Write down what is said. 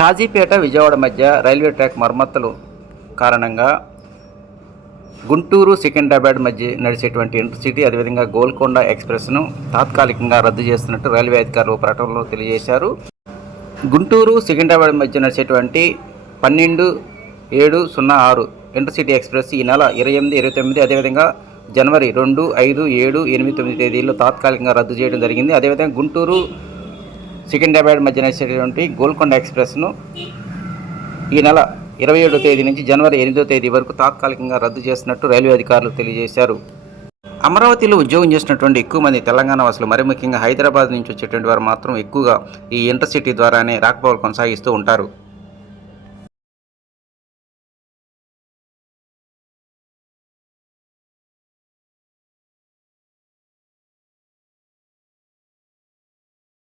కాజీపేట విజయవాడ మధ్య railway track మరమ్మతులు కారణంగా గుంటూరు సికింద్రాబాద్ మధ్య నడిచేటువంటి ఇంటర్సిటీ అదేవిధంగా గోల్కొండ ఎక్స్ప్రెస్ను తాత్కాలికంగా రద్దు చేస్తున్నట్టు రైల్వే అధికారులు ప్రకటనలో తెలియజేశారు. గుంటూరు సికింద్రాబాద్ మధ్య నడిచేటువంటి 12-7-06 ఇంటర్సిటీ ఎక్స్ప్రెస్ ఈ నెల 28, 29 అదేవిధంగా జనవరి 2, 5, 7, 8, 9 తేదీల్లో తాత్కాలికంగా రద్దు చేయడం జరిగింది. అదేవిధంగా గుంటూరు సికింద్రాబాద్ మధ్య నడిచేటువంటి గోల్కొండ ఎక్స్ప్రెస్ను ఈ నెల 27వ తేదీ నుంచి జనవరి 8వ తేదీ వరకు తాత్కాలికంగా రద్దు చేస్తున్నట్టు రైల్వే అధికారులు తెలియజేశారు. అమరావతిలో ఉద్యోగం చేసినటువంటి ఎక్కువ మంది తెలంగాణ వాసులు, మరి ముఖ్యంగా హైదరాబాద్ నుంచి వచ్చేటువంటి వారు మాత్రం ఎక్కువగా ఈ ఇంటర్సిటీ ద్వారానే రాకపోకలు కొనసాగిస్తూ ఉంటారు.